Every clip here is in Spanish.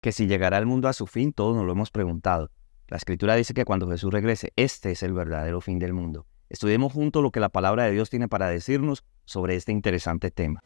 que si llegará el mundo a su fin, todos nos lo hemos preguntado. La Escritura dice que cuando Jesús regrese, este es el verdadero fin del mundo. Estudiemos juntos lo que la palabra de Dios tiene para decirnos sobre este interesante tema.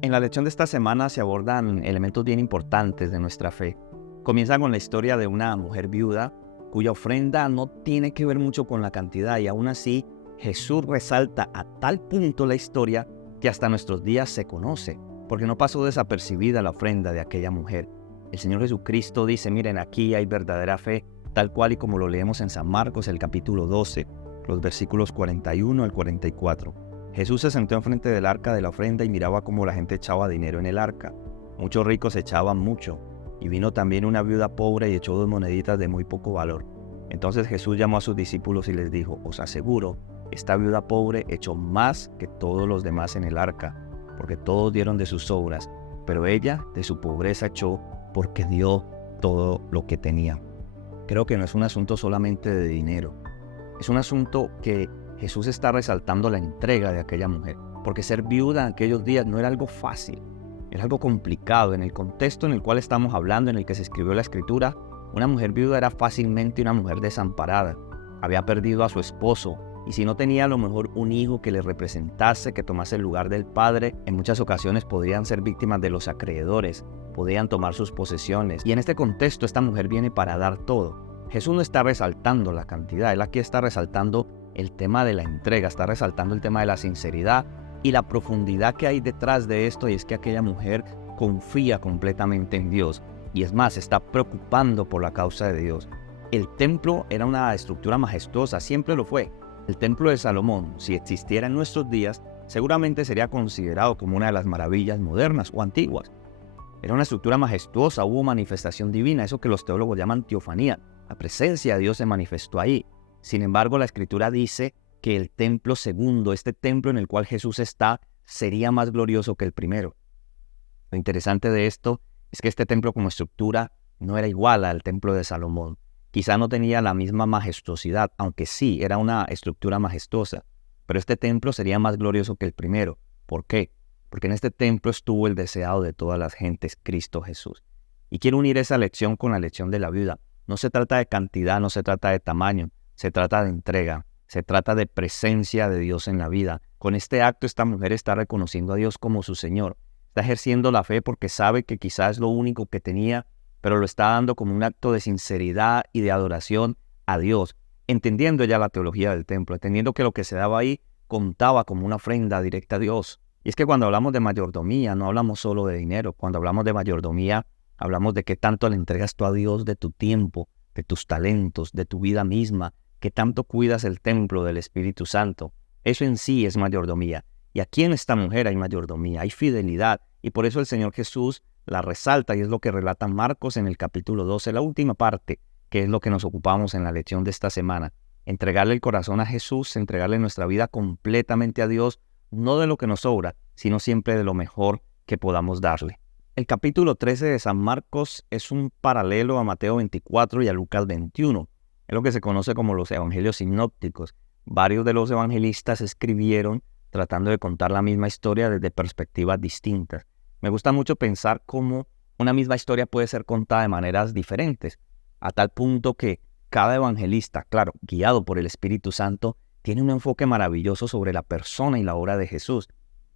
En la lección de esta semana se abordan elementos bien importantes de nuestra fe. Comienza con la historia de una mujer viuda cuya ofrenda no tiene que ver mucho con la cantidad, y aún así Jesús resalta a tal punto la historia que hasta nuestros días se conoce, porque no pasó desapercibida la ofrenda de aquella mujer. El Señor Jesucristo dice: miren, aquí hay verdadera fe, tal cual y como lo leemos en San Marcos, el capítulo 12, los versículos 41 al 44. Jesús se sentó enfrente del arca de la ofrenda y miraba cómo la gente echaba dinero en el arca. Muchos ricos echaban mucho, y vino también una viuda pobre y echó 2 moneditas de muy poco valor. Entonces Jesús llamó a sus discípulos y les dijo: os aseguro, esta viuda pobre echó más que todos los demás en el arca, porque todos dieron de sus obras, pero ella de su pobreza echó porque dio todo lo que tenía. Creo que no es un asunto solamente de dinero, es un asunto que Jesús está resaltando la entrega de aquella mujer, porque ser viuda en aquellos días no era algo fácil, era algo complicado. En el contexto en el cual estamos hablando, en el que se escribió la Escritura, una mujer viuda era fácilmente una mujer desamparada. Había perdido a su esposo, y si no tenía a lo mejor un hijo que le representase, que tomase el lugar del padre, en muchas ocasiones podrían ser víctimas de los acreedores, podían tomar sus posesiones. Y en este contexto esta mujer viene para dar todo. Jesús no está resaltando la cantidad, él aquí está resaltando el tema de la entrega, está resaltando el tema de la sinceridad y la profundidad que hay detrás de esto, y es que aquella mujer confía completamente en Dios, y es más, se está preocupando por la causa de Dios. El templo era una estructura majestuosa, siempre lo fue. El templo de Salomón, si existiera en nuestros días, seguramente sería considerado como una de las maravillas modernas o antiguas. Era una estructura majestuosa, hubo manifestación divina, eso que los teólogos llaman teofanía. La presencia de Dios se manifestó ahí. Sin embargo, la Escritura dice que el templo segundo, este templo en el cual Jesús está, sería más glorioso que el primero. Lo interesante de esto es que este templo como estructura no era igual al templo de Salomón. Quizá no tenía la misma majestuosidad, aunque sí era una estructura majestuosa. Pero este templo sería más glorioso que el primero. ¿Por qué? Porque en este templo estuvo el deseado de todas las gentes, Cristo Jesús. Y quiero unir esa lección con la lección de la viuda. No se trata de cantidad, no se trata de tamaño. Se trata de entrega, se trata de presencia de Dios en la vida. Con este acto esta mujer está reconociendo a Dios como su Señor. Está ejerciendo la fe porque sabe que quizás es lo único que tenía, pero lo está dando como un acto de sinceridad y de adoración a Dios, entendiendo ya la teología del templo, entendiendo que lo que se daba ahí contaba como una ofrenda directa a Dios. Y es que cuando hablamos de mayordomía, no hablamos solo de dinero. Cuando hablamos de mayordomía, hablamos de qué tanto le entregas tú a Dios de tu tiempo, de tus talentos, de tu vida misma, que tanto cuidas el templo del Espíritu Santo. Eso en sí es mayordomía. Y aquí en esta mujer hay mayordomía, hay fidelidad. Y por eso el Señor Jesús la resalta, y es lo que relata Marcos en el capítulo 12, la última parte, que es lo que nos ocupamos en la lección de esta semana. Entregarle el corazón a Jesús, entregarle nuestra vida completamente a Dios, no de lo que nos sobra, sino siempre de lo mejor que podamos darle. El capítulo 13 de San Marcos es un paralelo a Mateo 24 y a Lucas 21. Es lo que se conoce como los evangelios sinópticos. Varios de los evangelistas escribieron tratando de contar la misma historia desde perspectivas distintas. Me gusta mucho pensar cómo una misma historia puede ser contada de maneras diferentes, a tal punto que cada evangelista, claro, guiado por el Espíritu Santo, tiene un enfoque maravilloso sobre la persona y la obra de Jesús.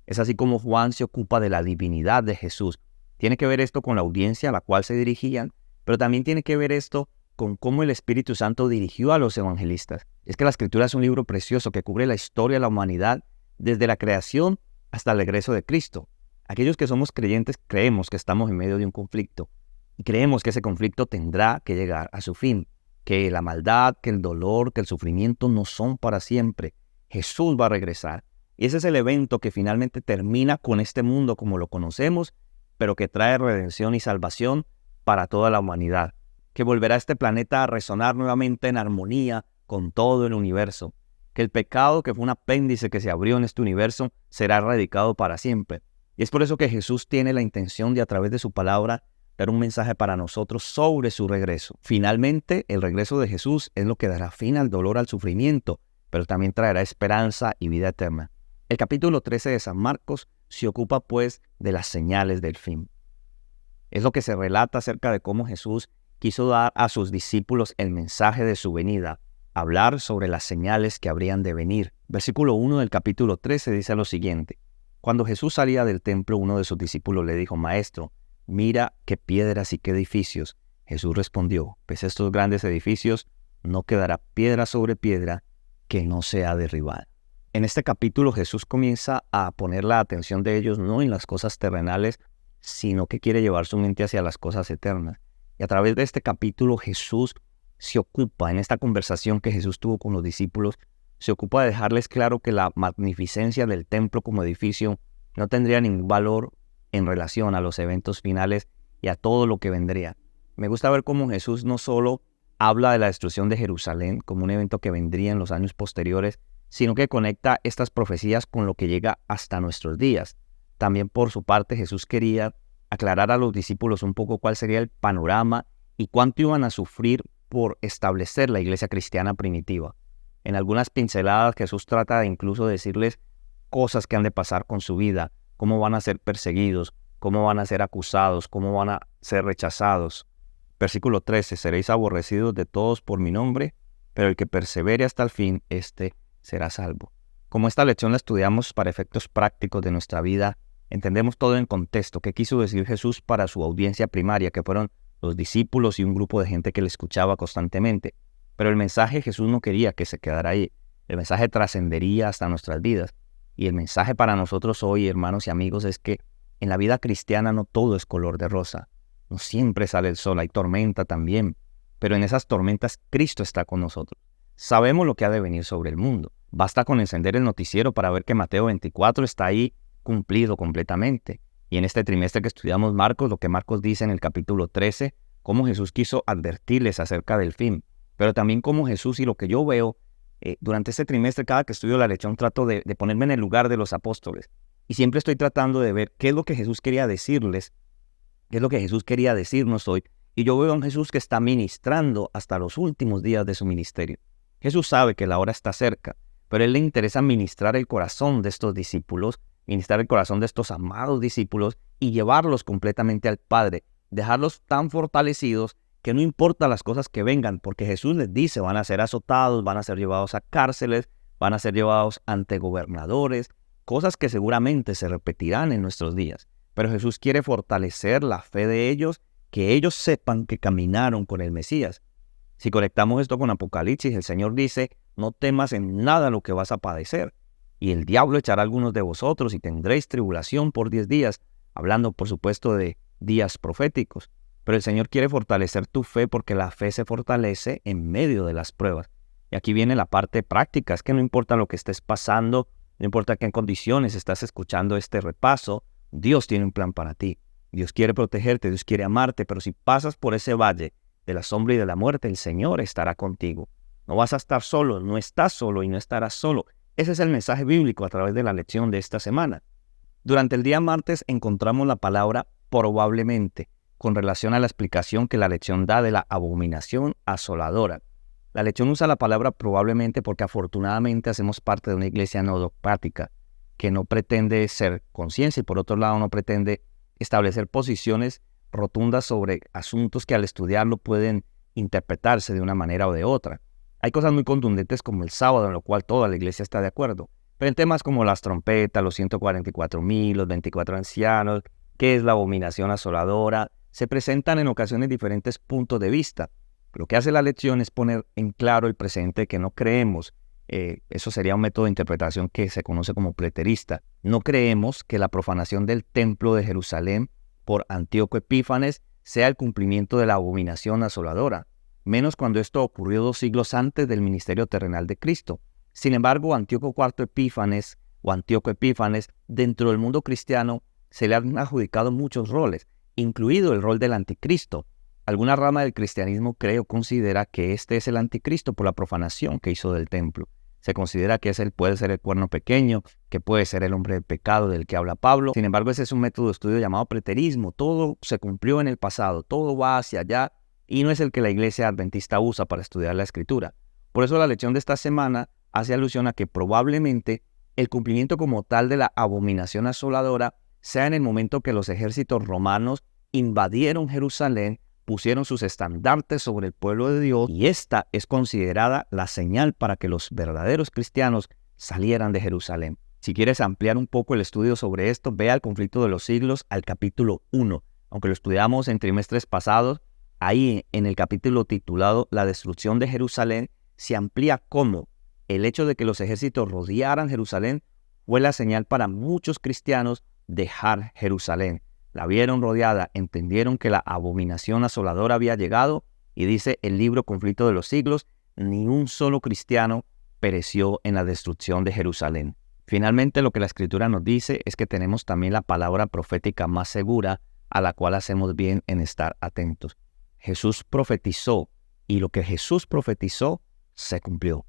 Es así como Juan se ocupa de la divinidad de Jesús. Tiene que ver esto con la audiencia a la cual se dirigían, pero también tiene que ver esto con cómo el Espíritu Santo dirigió a los evangelistas. Es que la Escritura es un libro precioso que cubre la historia de la humanidad desde la creación hasta el regreso de Cristo. Aquellos que somos creyentes creemos que estamos en medio de un conflicto y creemos que ese conflicto tendrá que llegar a su fin, que la maldad, que el dolor, que el sufrimiento no son para siempre. Jesús va a regresar y ese es el evento que finalmente termina con este mundo como lo conocemos, pero que trae redención y salvación para toda la humanidad, que volverá a este planeta a resonar nuevamente en armonía con todo el universo. que el pecado, que fue un apéndice que se abrió en este universo, será erradicado para siempre. Y es por eso que Jesús tiene la intención de, a través de su palabra, dar un mensaje para nosotros sobre su regreso. Finalmente, el regreso de Jesús es lo que dará fin al dolor, al sufrimiento, pero también traerá esperanza y vida eterna. El capítulo 13 de San Marcos se ocupa pues de las señales del fin. Es lo que se relata acerca de cómo Jesús quiso dar a sus discípulos el mensaje de su venida, hablar sobre las señales que habrían de venir. Versículo 1 del capítulo 13 dice lo siguiente: Cuando Jesús salía del templo, uno de sus discípulos le dijo: Maestro, mira qué piedras y qué edificios. Jesús respondió: Pues estos grandes edificios no quedará piedra sobre piedra que no sea derribada. En este capítulo Jesús comienza a poner la atención de ellos no en las cosas terrenales, sino que quiere llevar su mente hacia las cosas eternas. Y a través de este capítulo Jesús se ocupa, en esta conversación que Jesús tuvo con los discípulos, se ocupa de dejarles claro que la magnificencia del templo como edificio no tendría ningún valor en relación a los eventos finales y a todo lo que vendría. Me gusta ver cómo Jesús no solo habla de la destrucción de Jerusalén como un evento que vendría en los años posteriores, sino que conecta estas profecías con lo que llega hasta nuestros días. También por su parte Jesús quería aclarar a los discípulos un poco cuál sería el panorama y cuánto iban a sufrir por establecer la iglesia cristiana primitiva. En algunas pinceladas Jesús trata de incluso decirles cosas que han de pasar con su vida, cómo van a ser perseguidos, cómo van a ser acusados, cómo van a ser rechazados. Versículo 13: Seréis aborrecidos de todos por mi nombre, pero el que persevere hasta el fin, éste será salvo. Como esta lección la estudiamos para efectos prácticos de nuestra vida, entendemos todo en contexto. ¿Qué quiso decir Jesús para su audiencia primaria, que fueron los discípulos y un grupo de gente que le escuchaba constantemente? Pero el mensaje Jesús no quería que se quedara ahí. El mensaje trascendería hasta nuestras vidas. Y el mensaje para nosotros hoy, hermanos y amigos, es que en la vida cristiana no todo es color de rosa. No siempre sale el sol, hay tormenta también. Pero en esas tormentas Cristo está con nosotros. Sabemos lo que ha de venir sobre el mundo. Basta con encender el noticiero para ver que Mateo 24 está ahí cumplido completamente. Y en este trimestre que estudiamos Marcos, lo que Marcos dice en el capítulo 13, cómo Jesús quiso advertirles acerca del fin. Pero también cómo Jesús, y lo que yo veo durante este trimestre, cada que estudio la lección, trato de ponerme en el lugar de los apóstoles. Y siempre estoy tratando de ver qué es lo que Jesús quería decirles, qué es lo que Jesús quería decirnos hoy. Y yo veo a un Jesús que está ministrando hasta los últimos días de su ministerio. Jesús sabe que la hora está cerca, pero a Él le interesa ministrar el corazón de estos discípulos, ministrar el corazón de estos amados discípulos y llevarlos completamente al Padre, dejarlos tan fortalecidos que no importa las cosas que vengan, porque Jesús les dice: van a ser azotados, van a ser llevados a cárceles, van a ser llevados ante gobernadores, cosas que seguramente se repetirán en nuestros días. Pero Jesús quiere fortalecer la fe de ellos, que ellos sepan que caminaron con el Mesías. Si conectamos esto con Apocalipsis, el Señor dice: no temas en nada lo que vas a padecer. Y el diablo echará a algunos de vosotros y tendréis tribulación por 10 días, hablando por supuesto de días proféticos. Pero el Señor quiere fortalecer tu fe, porque la fe se fortalece en medio de las pruebas. Y aquí viene la parte práctica. Es que no importa lo que estés pasando, no importa qué condiciones estás escuchando este repaso, Dios tiene un plan para ti. Dios quiere protegerte, Dios quiere amarte, pero si pasas por ese valle de la sombra y de la muerte, el Señor estará contigo. No vas a estar solo, no estás solo y no estarás solo. Ese es el mensaje bíblico a través de la lección de esta semana. Durante el día martes encontramos la palabra probablemente, con relación a la explicación que la lección da de la abominación asoladora. La lección usa la palabra probablemente porque afortunadamente hacemos parte de una iglesia no dogmática, que no pretende ser conciencia y por otro lado no pretende establecer posiciones rotundas sobre asuntos que al estudiarlo pueden interpretarse de una manera o de otra. Hay cosas muy contundentes como el sábado, en lo cual toda la iglesia está de acuerdo, pero en temas como las trompetas, los 144,000, los 24 ancianos, qué es la abominación asoladora, se presentan en ocasiones diferentes puntos de vista. Lo que hace la lección es poner en claro el presente que no creemos. Eso sería un método de interpretación que se conoce como preterista. No creemos que la profanación del templo de Jerusalén por Antíoco Epífanes sea el cumplimiento de la abominación asoladora, menos cuando esto ocurrió 2 siglos antes del ministerio terrenal de Cristo. Sin embargo, Antíoco IV Epífanes o Antíoco Epífanes, dentro del mundo cristiano, se le han adjudicado muchos roles, incluido el rol del anticristo. Alguna rama del cristianismo cree o considera que este es el anticristo por la profanación que hizo del templo. Se considera que puede ser el cuerno pequeño, que puede ser el hombre del pecado del que habla Pablo. Sin embargo, ese es un método de estudio llamado preterismo. Todo se cumplió en el pasado, todo va hacia allá y no es el que la iglesia adventista usa para estudiar la Escritura. Por eso la lección de esta semana hace alusión a que probablemente el cumplimiento como tal de la abominación asoladora sea en el momento que los ejércitos romanos invadieron Jerusalén, pusieron sus estandartes sobre el pueblo de Dios y esta es considerada la señal para que los verdaderos cristianos salieran de Jerusalén. Si quieres ampliar un poco el estudio sobre esto, ve al conflicto de los siglos, al capítulo 1. Aunque lo estudiamos en trimestres pasados, ahí en el capítulo titulado La destrucción de Jerusalén, se amplía cómo el hecho de que los ejércitos rodearan Jerusalén fue la señal para muchos cristianos dejar Jerusalén. La vieron rodeada, entendieron que la abominación asoladora había llegado y dice el libro Conflicto de los Siglos, ni un solo cristiano pereció en la destrucción de Jerusalén. Finalmente, lo que la Escritura nos dice es que tenemos también la palabra profética más segura a la cual hacemos bien en estar atentos. Jesús profetizó y lo que Jesús profetizó se cumplió.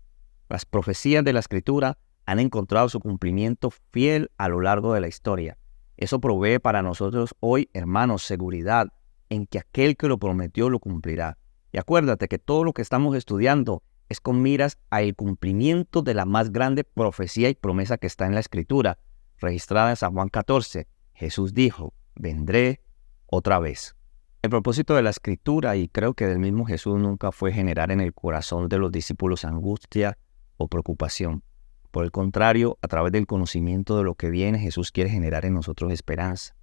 Las profecías de la Escritura han encontrado su cumplimiento fiel a lo largo de la historia. Eso provee para nosotros hoy, hermanos, seguridad en que aquel que lo prometió lo cumplirá. Y acuérdate que todo lo que estamos estudiando es con miras al cumplimiento de la más grande profecía y promesa que está en la Escritura, registrada en San Juan 14. Jesús dijo, vendré otra vez. El propósito de la Escritura, y creo que del mismo Jesús, nunca fue generar en el corazón de los discípulos angustia o preocupación. Por el contrario, a través del conocimiento de lo que viene, Jesús quiere generar en nosotros esperanza.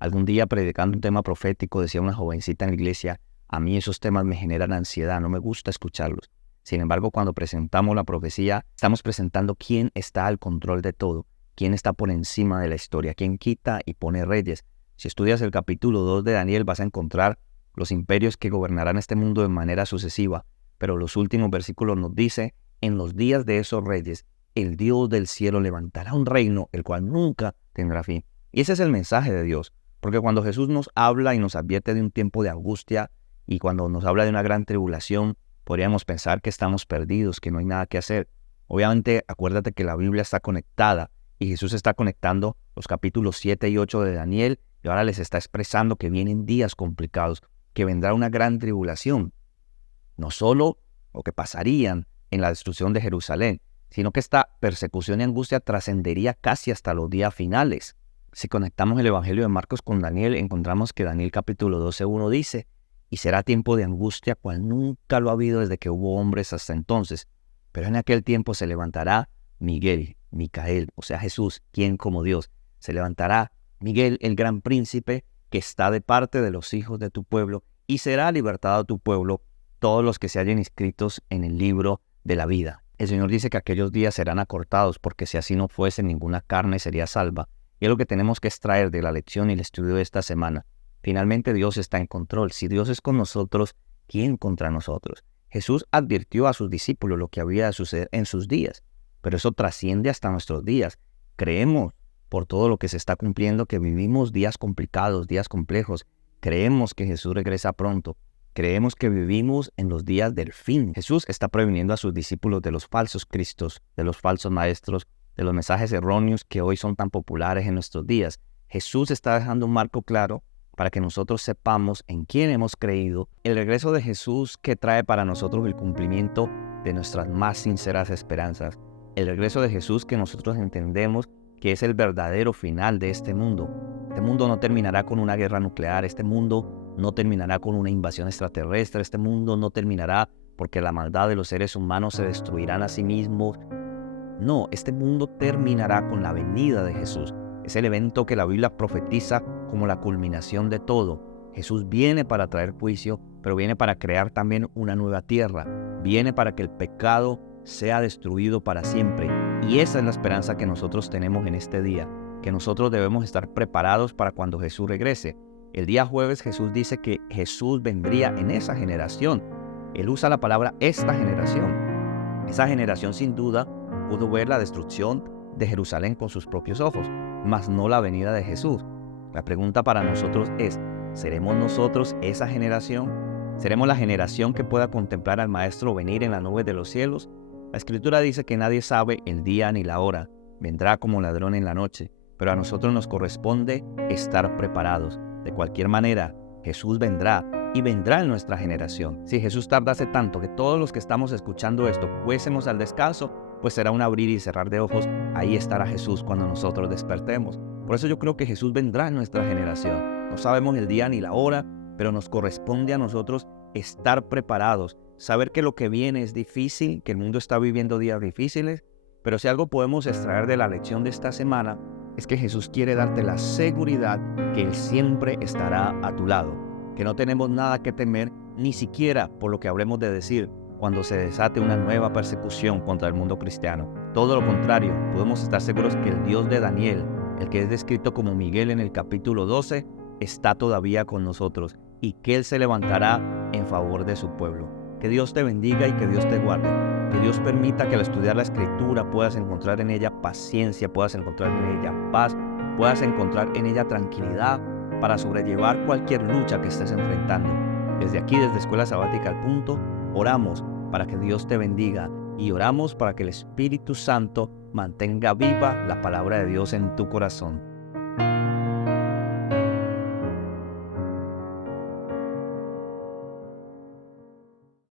Algún día, predicando un tema profético, decía una jovencita en la iglesia, a mí esos temas me generan ansiedad, no me gusta escucharlos. Sin embargo, cuando presentamos la profecía, estamos presentando quién está al control de todo, quién está por encima de la historia, quién quita y pone reyes. Si estudias el capítulo 2 de Daniel, vas a encontrar los imperios que gobernarán este mundo de manera sucesiva, pero los últimos versículos nos dice, en los días de esos reyes, el Dios del cielo levantará un reino, el cual nunca tendrá fin. Y ese es el mensaje de Dios, porque cuando Jesús nos habla y nos advierte de un tiempo de angustia, y cuando nos habla de una gran tribulación, podríamos pensar que estamos perdidos, que no hay nada que hacer. Obviamente, acuérdate que la Biblia está conectada, y Jesús está conectando los capítulos 7 y 8 de Daniel, y ahora les está expresando que vienen días complicados, que vendrá una gran tribulación. No solo lo que pasarían en la destrucción de Jerusalén, sino que esta persecución y angustia trascendería casi hasta los días finales. Si conectamos el Evangelio de Marcos con Daniel, encontramos que Daniel capítulo 12:1 dice, y será tiempo de angustia cual nunca lo ha habido desde que hubo hombres hasta entonces, pero en aquel tiempo se levantará Micael, o sea Jesús, quien como Dios, se levantará Miguel, el gran príncipe, que está de parte de los hijos de tu pueblo, y será libertado tu pueblo, todos los que se hallen inscritos en el libro de la vida. El Señor dice que aquellos días serán acortados, porque si así no fuese, ninguna carne sería salva. Y es lo que tenemos que extraer de la lección y el estudio de esta semana. Finalmente Dios está en control. Si Dios es con nosotros, ¿quién contra nosotros? Jesús advirtió a sus discípulos lo que había de suceder en sus días, pero eso trasciende hasta nuestros días. Creemos, por todo lo que se está cumpliendo, que vivimos días complicados, días complejos. Creemos que Jesús regresa pronto. Creemos que vivimos en los días del fin. Jesús está previniendo a sus discípulos de los falsos cristos, de los falsos maestros, de los mensajes erróneos que hoy son tan populares en nuestros días. Jesús está dejando un marco claro para que nosotros sepamos en quién hemos creído. El regreso de Jesús que trae para nosotros el cumplimiento de nuestras más sinceras esperanzas. El regreso de Jesús que nosotros entendemos que es el verdadero final de este mundo. Este mundo no terminará con una guerra nuclear, este mundo no terminará con una invasión extraterrestre, este mundo no terminará porque la maldad de los seres humanos se destruirán a sí mismos. No, este mundo terminará con la venida de Jesús. Es el evento que la Biblia profetiza como la culminación de todo. Jesús viene para traer juicio, pero viene para crear también una nueva tierra. Viene para que el pecado sea destruido para siempre. Y esa es la esperanza que nosotros tenemos en este día, que nosotros debemos estar preparados para cuando Jesús regrese. El día jueves Jesús dice que Jesús vendría en esa generación. Él usa la palabra esta generación. Esa generación sin duda pudo ver la destrucción de Jerusalén con sus propios ojos, mas no la venida de Jesús. La pregunta para nosotros es, ¿seremos nosotros esa generación? ¿Seremos la generación que pueda contemplar al Maestro venir en las nubes de los cielos? La Escritura dice que nadie sabe el día ni la hora, vendrá como ladrón en la noche, pero a nosotros nos corresponde estar preparados. De cualquier manera, Jesús vendrá y vendrá en nuestra generación. Si Jesús tardase tanto que todos los que estamos escuchando esto fuésemos al descanso, pues será un abrir y cerrar de ojos. Ahí estará Jesús cuando nosotros despertemos. Por eso yo creo que Jesús vendrá en nuestra generación. No sabemos el día ni la hora, pero nos corresponde a nosotros estar preparados, saber que lo que viene es difícil, que el mundo está viviendo días difíciles, pero si algo podemos extraer de la lección de esta semana es que Jesús quiere darte la seguridad que Él siempre estará a tu lado, que no tenemos nada que temer, ni siquiera por lo que habremos de decir cuando se desate una nueva persecución contra el mundo cristiano. Todo lo contrario, podemos estar seguros que el Dios de Daniel, el que es descrito como Miguel en el capítulo 12, está todavía con nosotros y que Él se levantará en favor de su pueblo. Que Dios te bendiga y que Dios te guarde. Que Dios permita que al estudiar la Escritura puedas encontrar en ella paciencia, puedas encontrar en ella paz, puedas encontrar en ella tranquilidad para sobrellevar cualquier lucha que estés enfrentando. Desde aquí, desde Escuela Sabática al Punto, oramos para que Dios te bendiga y oramos para que el Espíritu Santo mantenga viva la palabra de Dios en tu corazón.